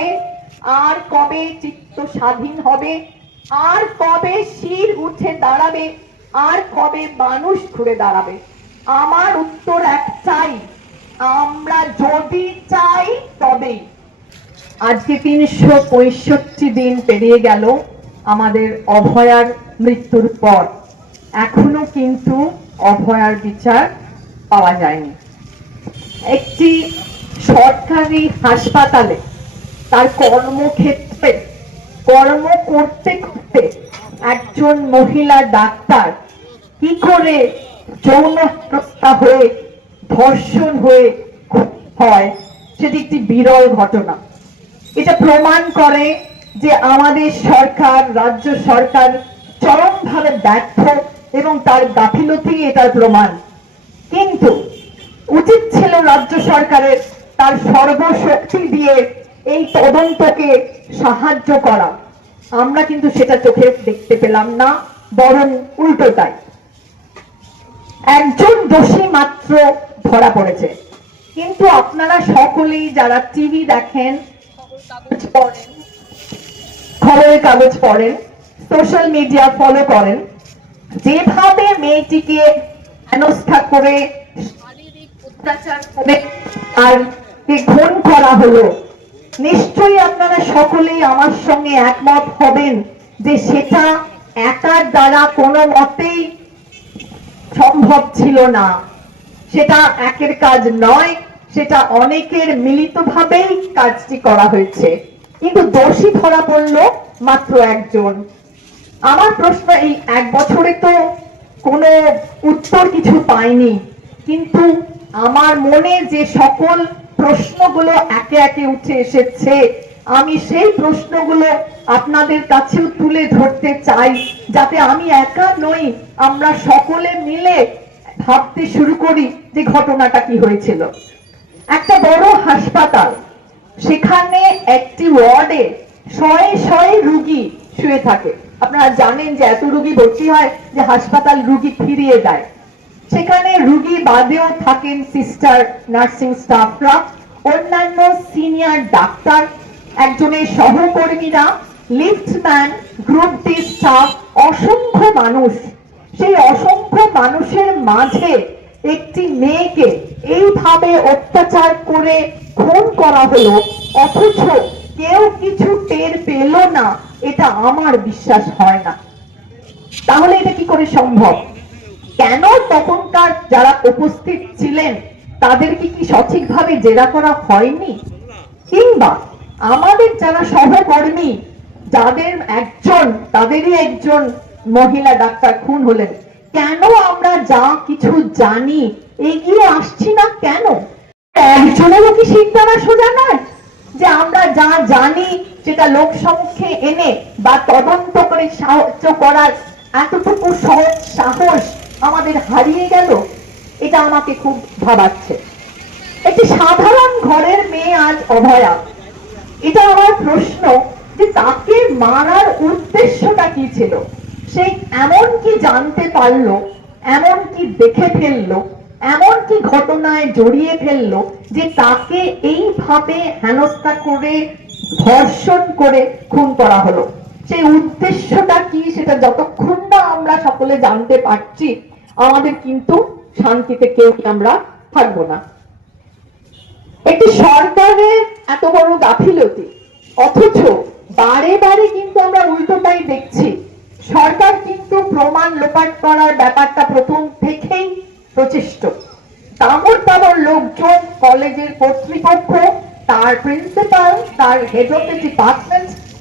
হবে? আর কবে চিত্ত স্বাধীন হবে? আর কবে শির উঠে দাঁড়াবে? আর কবে মানুষ ঘুরে দাঁড়াবে? আমার উত্তর একটাই আমরা যদি চাই তবেই। আজকে তিনশো পঁয়ষট্টি দিন পেরিয়ে গেল আমাদের অভয়ার মৃত্যুর পর। এখনও কিন্তু অভয়ার বিচার পাওয়া যায়নি। একটি সরকারি হাসপাতালে তার কর্মক্ষেত্রে, কর্ম করতে করতে একজন মহিলা ডাক্তার কি করে যৌন হত্যা হয়ে, ধর্ষণ হয়ে হয় সেটি একটি বিরল ঘটনা। এটা প্রমাণ করে যে আমাদের সরকার, রাজ্য সরকার চরমভাবে ব্যর্থ এবং তার গাফিলতি এটার প্রমাণ। কিন্তু উচিত ছিল রাজ্য সরকারের তার সর্বশক্তি দিয়ে এই তদন্তকে সাহায্য করা। আমরা কিন্তু সেটা চোখে দেখতে পেলাম না, বরং উল্টোটাই একজন দোষী মাত্র ধরা পড়েছে। কিন্তু আপনারা সকলেই যারা টিভি দেখেন, খবরের কাগজ পড়েন সোশ্যাল মিডিয়া ফলো করেন, যেভাবে মেয়েটিকে হেনস্থা করে শারীরিক অত্যাচার করে আর খুন করা হলো নিশ্চয়ই আপনারা সকলেই আমার সঙ্গে একমত হবেন যে সেটা একার দ্বারা কোনো মতেই সম্ভব ছিল না। সেটা একের কাজ নয়, সেটা অনেকের মিলিতভাবেই কাজটি করা হয়েছে। কিন্তু দোষী ধরা পড়ল মাত্র একজন। আমার প্রশ্ন এই এক বছরে তো কোনো উত্তর কিছু পাইনি। কিন্তু আমার মনে যে সকল প্রশ্নগুলো একে একে উঠে এসেছে। আমি সেই প্রশ্নগুলো আপনাদের কাছেও তুলে ধরতে চাই, যাতে আমি একা নই, আমরা সকলে মিলে ভাবতে শুরু করি যে ঘটনাটা কি হয়েছিল। একটা বড় হাসপাতাল, সেখানে একটি ওয়ার্ডে শয়ে শয়ে রুগী শুয়ে থাকে। আপনারা জানেন যে এত রুগী ভর্তি হয় যে হাসপাতাল রুগী ফিরিয়ে দেয়। সেখানে রুগী বাদেও থাকেন সিস্টার নার্সিং স্টাফরা অন্যান্য সিনিয়র ডাক্তার, একজনের সহকর্মীরা লিফটম্যান গ্রুপ ডি স্টাফ অসংখ্য মানুষ। সেই অসংখ্য মানুষের মাঝে একটি মেয়েকে এইভাবে অত্যাচার করে খুন করা হলো, অথচ কেউ কিছু টের পেল না, এটা আমার বিশ্বাস হয় না। তাহলে এটা কি করে সম্ভব? কেন তখনকার যারা উপস্থিত ছিলেন, তাদেরকে কি সঠিকভাবে জেরা করা হয়নি? কিংবা আমাদের যারা সহকর্মী, যাদের একজন, তাদেরই একজন মহিলা ডাক্তার খুন হলেন, কেন আমরা যা কিছু জানি, এগিয়ে আসছি না কেন? একজনেরও কি সিদ্ধারা সোজা নয়? যে আমরা যা জানি, সেটা লোক সমক্ষে এনে বা তদন্ত করে সাহায্য করার এতটুকু সহজ সাহস আমাদের হারিয়ে গেল, এটা আমাকে খুব ভাবাচ্ছে। একটি সাধারণ ঘরের মেয়ে আজ অভয়া। এটা আমার প্রশ্ন যে তাকে মারার উদ্দেশ্যটা কি ছিল? সে এমন কি জানতে পারল, এমন কি দেখে ফেলল, এমন কি ঘটনায় জড়িয়ে ফেলল যে তাকে এইভাবে হেনস্থা করে, ধর্ষণ করে খুন করা হলো? সেই উদ্দেশ্যটা কি সেটা যতক্ষণ না আমরা সকলে জানতে পারছি, আমাদের কিন্তু শান্তিতে কেউ আমরা থাকব না। একটি সরকারের এত বড় গাফিলতি, অথচ বারে বারে কিন্তু আমরা উল্টোটাই দেখছি। সরকার কিন্তু প্রমাণ লোপাট করার ব্যাপারটা প্রথম থেকেই প্রচেষ্ট। তামর তামর লোকজন, কলেজের কর্তৃপক্ষ, তার প্রিন্সিপাল তার হেড অফ দ্য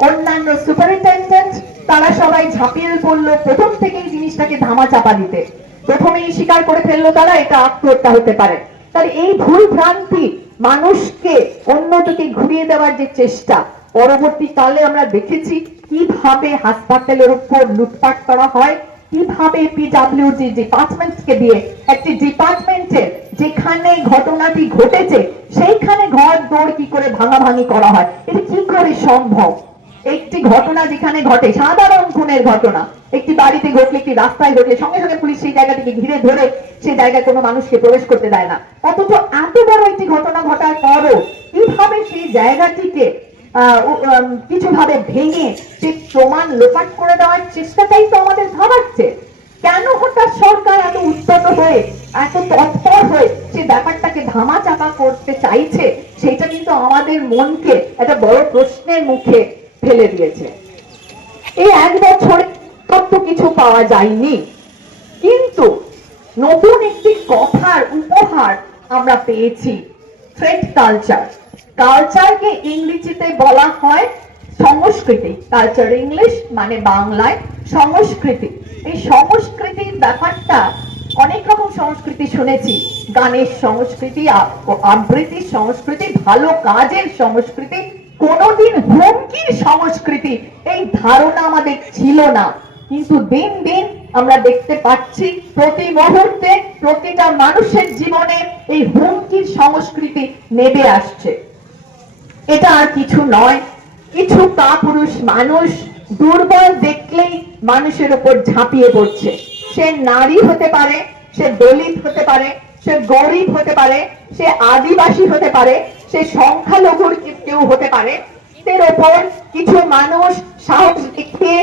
অন্যান্য সুপারিনটেন্ডেন্ট তারা সবাই ঝাঁপিয়ে পড়ল প্রথম থেকেই জিনিসটাকে ধামা চাপা দিতে। প্রথমেই স্বীকার করে ফেলল তারা এটা আত্মহত্যা হতে পারে। তাহলে এই ভুল ভ্রান্তি মানুষকে অন্যদিকে ঘুরিয়ে দেওয়ার যে চেষ্টা, পরবর্তীকালে আমরা দেখেছি কীভাবে হাসপাতালের উপর লুটপাট করা হয়, কীভাবে পিডাব্লিউডি ডিপার্টমেন্টকে দিয়ে একটি ডিপার্টমেন্টের যেখানে ঘটনাটি ঘটেছে, সেইখানে ঘর দৌড় কি করে ভাঙাভাঙি করা হয়, এটা কি করে সম্ভব? একটি ঘটনা যেখানে ঘটে, সাধারণ খুনের ঘটনা। একটি বাড়িতে ঘটলে, একটি রাস্তায় ঘটলে, সঙ্গে সঙ্গে পুলিশ সেই জায়গাটিকে ঘিরে ধরে সেই জায়গায় কোনো মানুষকে প্রবেশ করতে দেয় না। অথচ এত বড় একটি ঘটনা ঘটার পরও কীভাবে সেই জায়গাটিকে কিছুভাবে ভেঙে সে প্রমাণ লোপাট করে দেওয়ার চেষ্টাটাই তো আমাদের ভাবাচ্ছে। কেন হঠাৎ সরকার এত উত্তত হয়ে, এত তৎপর হয়ে সে ব্যাপারটাকে ধামাচাপা করতে চাইছে? সেটা কিন্তু আমাদের মনকে একটা বড় প্রশ্নের মুখে ফেলে দিয়েছে। এই এক বছরে তো কিছু পাওয়া যায়নি। কিন্তু নতুন একটি কথার উপহার আমরা পেয়েছি থ্রেড কালচার কালচারকে ইংরেজিতে বলা হয় সংস্কৃতি। কালচার ইংলিশ মানে বাংলায় সংস্কৃতি। এই সংস্কৃতির ব্যাপারটা অনেক রকম সংস্কৃতি শুনেছি। গানের সংস্কৃতি আবৃত্তির সংস্কৃতি, ভালো কাজের সংস্কৃতি কোনোদিন হুমকির সংস্কৃতি, এই ধারণা আমাদের ছিল না। কিন্তু দিন দিন আমরা দেখতে পাচ্ছি, প্রতি মুহূর্তে প্রতিটা মানুষের জীবনে এই হুমকির সংস্কৃতি নেমে আসছে। এটা আর কিছু নয়। কিছু কাপুরুষ মানুষ দুর্বল দেখলেই মানুষের উপর ঝাঁপিয়ে পড়ছে। সে নারী হতে পারে, সে দলিত হতে পারে, সে গরিব হতে পারে, সে আদিবাসী হতে পারে সে সংখ্যালঘুর কেউ হতে পারে। এদের ওপর কিছু মানুষ সাহস দেখিয়ে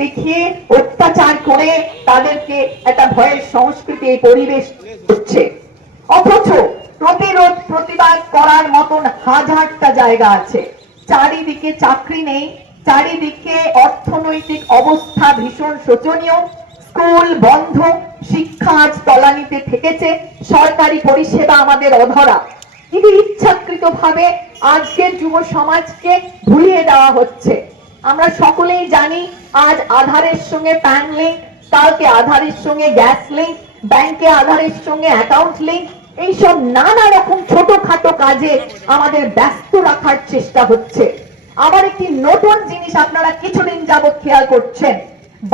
দেখিয়ে অত্যাচার করে তাদেরকে একটা ভয়ের সংস্কৃতি, পরিবেশ হচ্ছে অথচ প্রতিরোধ, প্রতিবাদ করার মতন হাজারটা জায়গা আছে। চারিদিকে চাকরি নেই, চারিদিকে অর্থনৈতিক অবস্থা ভীষণ শোচনীয়, স্কুল বন্ধ, শিক্ষা আজ তলানিতে থেকেছে সরকারি পরিষেবা আমাদের অধরা। কিন্তু ইচ্ছাকৃত ভাবে আজকের যুব সমাজকে ভুলিয়ে দেওয়া হচ্ছে, আমরা সকলেই জানি আজ আধারের সঙ্গে প্যান লিঙ্ক, কালকে আধারের সঙ্গে গ্যাস লিঙ্ক, ব্যাংকে আধারের সঙ্গে অ্যাকাউন্ট লিঙ্ক, এইসব নানা রকম ছোটখাটো কাজে আমাদের ব্যস্ত রাখার চেষ্টা হচ্ছে। আবার একটি নতুন জিনিস আপনারা কিছুদিন যাবত খেয়াল করছেন,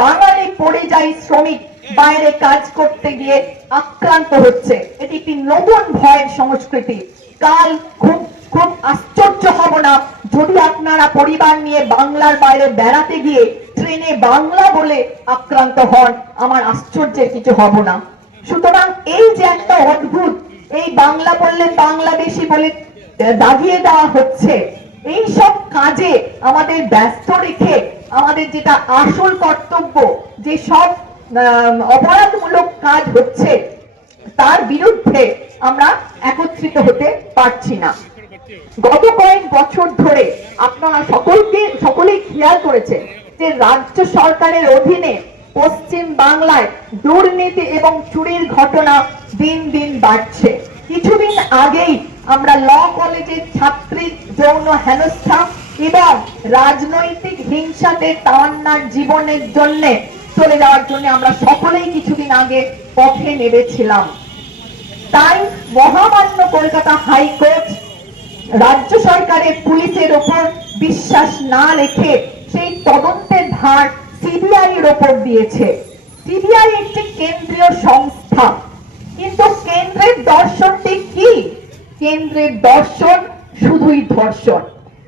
বাঙালি পরিযায়ী শ্রমিক বাইরে কাজ করতে গিয়ে আক্রান্ত হচ্ছে। এটি একটি নতুন ভয়ের সংস্কৃতি। কাল খুব খুব আশ্চর্য হব না যদি আপনারা পরিবার নিয়ে বাংলার বাইরে বেড়াতে গিয়ে ট্রেনে বাংলা বলে আক্রান্ত হন, আমার আশ্চর্যের কিছু হব না। সুতরাং এই যে একটা অদ্ভুত, এই বাংলা বললে বাংলাদেশি বলে দাগিয়ে দেওয়া হচ্ছে, এই সব কাজে আমাদের ব্যস্ত রেখে আমাদের যেটা আসল কর্তব্য, যে সব অপরাধমূলক কাজ হচ্ছে তার বিরুদ্ধে আমরা একত্রিত হতে পারছি না। গত কয়েক বছর ধরে আপনারা সকলকে, সকলেই খেয়াল করেছে যে রাজ্য সরকারের অধীনে পশ্চিম বাংলায় দুর্নীতি এবং চুরির ঘটনা দিন দিন বাড়ছে। কিছুদিন আগেই আমরা ল কলেজের ছাত্রী যৌন হেনস্থা এবং রাজনৈতিক হিংসাতে তামান্নার জীবনের জন্য চলে যাওয়ার জন্য আমরা সকলেই কিছুদিন আগে পথে নেমেছিলাম। তাই মহামান্য কলকাতা হাইকোর্ট রাজ্য সরকারের পুলিশের ওপর বিশ্বাস না রেখে সেই তদন্তের ভার সিবিআই এর ওপর দিয়েছে। সিবিআই একটি কেন্দ্রীয় সংস্থা। কিন্তু কেন্দ্রের দর্শনটি কি? কেন্দ্রের দর্শন শুধুই ধর্ষণ।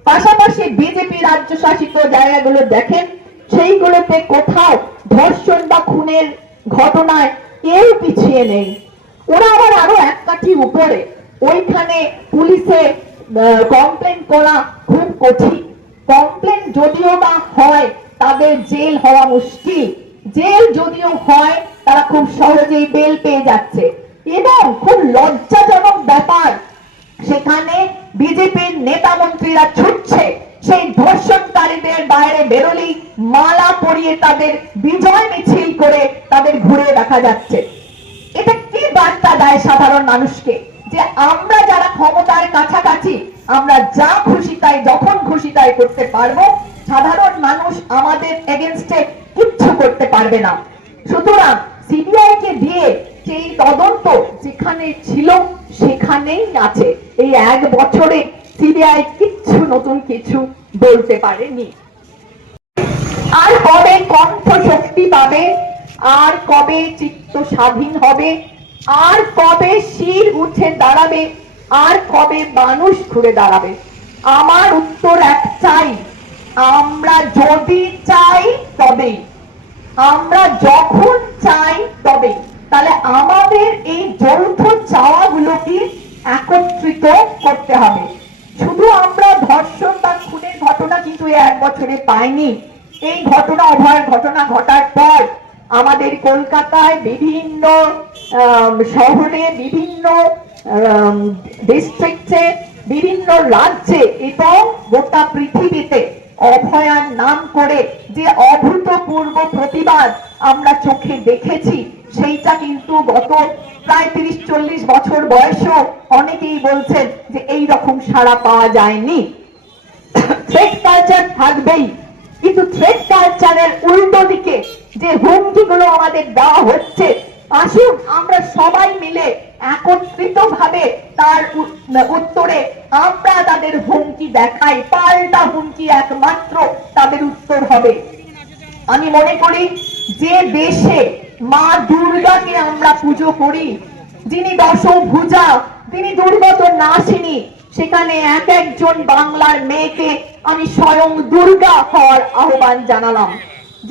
পাশাপাশি বিজেপি রাজ্য শাসিত জায়গাগুলো দেখেন, সেইগুলোতে কোথাও ধর্ষণ বা খুনের ঘটনায় কেউ পিছিয়ে নেই। ওরা আবার আরও এক কাঠি উপরে। ওইখানে পুলিশে কমপ্লেন করা খুব কঠিন। কমপ্লেন যদিও বা হয়, তাদের জেল হওয়া মুশকিল। জেল যদিও হয়, তারা খুব সহজেই বেল পেয়ে যাচ্ছে। এবং খুব লজ্জাজনক তাদের বিজয় মিছিল করে তাদের ঘুরে দেখা যাচ্ছে। এটা কি বার্তা দেয় সাধারণ মানুষকে? যে আমরা যারা ক্ষমতার কাছাকাছি, আমরা যা খুশি তাই, যখন খুশি তাই করতে পারব। সাধারণ মানুষ আমাদের এগেনস্টে কিচ্ছু করতে পারবে না। সুতরাং সিবিআই কে দিয়ে সেই তদন্ত যেখানে ছিল, সেখানেই আছে। এই এক বছরে সিবিআই কিচ্ছু নতুন কিছু বলতে পারেনি। আর কবে কণ্ঠ শক্তি পাবে? আর কবে চিত্ত স্বাধীন হবে? আর কবে শির উঠে দাঁড়াবে? আর কবে মানুষ ঘুরে দাঁড়াবে? আমার উত্তর এক চাই, আমরা যদি চাই তবেই আমরা যখন চাই তবে। তাহলে আমাদের এই যৌথ চাওয়াগুলোকে একত্রিত করতে হবে। শুধু আমরা ধর্ষণ বা খুনের ঘটনা কিন্তু এক বছরে পায়নি এই ঘটনা অভয় ঘটনা ঘটার পর আমাদের কলকাতায় বিভিন্ন শহরে বিভিন্ন ডিস্ট্রিক্টে বিভিন্ন রাজ্যে এবং গোটা পৃথিবীতে অভয়ার নাম করে যে অভূতপূর্ব প্রতিবাদ আমরা চোখে দেখেছি, সেইটা কিন্তু গত প্রায় তিরিশ, চল্লিশ বছর বয়সেও অনেকেই বলছেন যে এই রকম সাড়া পাওয়া যায়নি। থ্রেড কালচার থাকবেই। কিন্তু থ্রেড কালচারের উল্টো দিকে যে হুমকিগুলো আমাদের দেওয়া হচ্ছে, আসুন আমরা সবাই মিলে একত্রিত ভাবে তার উত্তরে আমরা তাদের হুমকি দেখাই। পাল্টা হুমকি একমাত্র তাদের উত্তর হবে। আমি মনে করি যে দেশে মা দুর্গাকে আমরা পুজো করি, যিনি দশভুজা তিনি দুর্গত নাসিনী সেখানে এক একজন বাংলার মেয়েকে আমি স্বয়ং দুর্গা হওয়ার আহ্বান জানালাম।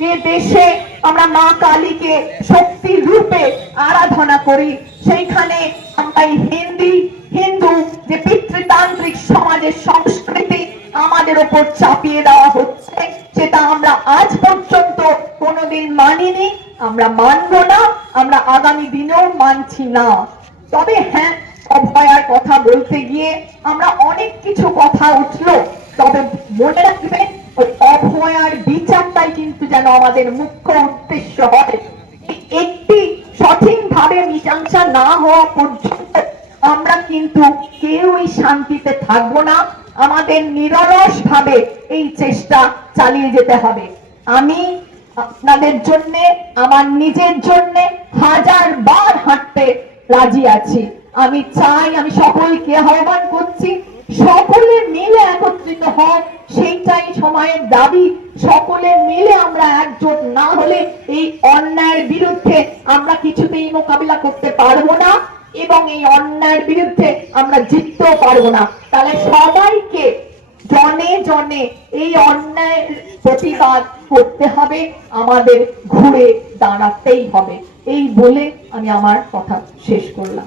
যে দেশে আমরা মা কালীকে শক্তির রূপে আরাধনা করি, সেইখানে আমরা হিন্দি, হিন্দু, যে পিতৃতান্ত্রিক সমাজের সংস্কৃতি আমাদের ওপর চাপিয়ে দেওয়া হচ্ছে, সেটা আমরা আজ পর্যন্ত কোনোদিন মানিনি, আমরা মানব না, আমরা আগামী দিনেও মানছি না। তবে হ্যাঁ অভয়ার কথা বলতে গিয়ে আমরা অনেক কিছু কথা উঠল, তবে মনে রাখবেন ওই অভয়ার বিচারটাই কিন্তু যেন আমাদের মুখ্য উদ্দেশ্য হয়। একটি সঠিকভাবে মীমাংসা না হওয়া পর্যন্ত আমরা কিন্তু কেউই শান্তিতে থাকব না। আমাদের নিরলস ভাবে এই চেষ্টা চালিয়ে যেতে হবে। আমি আপনাদের জন্য, আমার নিজের জন্য হাজার বার হাঁটতে রাজি আছি। আমি চাই, আমি সকলকে আহ্বান করছি, সকলে মিলে একত্রিত হয় সেইটাই সময়ের দাবি। সকলে মিলে আমরা একজোট না হলে এই অন্যায়ের বিরুদ্ধে আমরা কিছুতেই মোকাবিলা করতে পারব না এবং এই অন্যায়ের বিরুদ্ধে আমরা জিততেও পারব না। তাহলে সবাইকে জনে জনে এই অন্যায়ের প্রতিবাদ করতে হবে। আমাদের ঘুরে দাঁড়াতেই হবে। এই বলে আমি আমার কথা শেষ করলাম।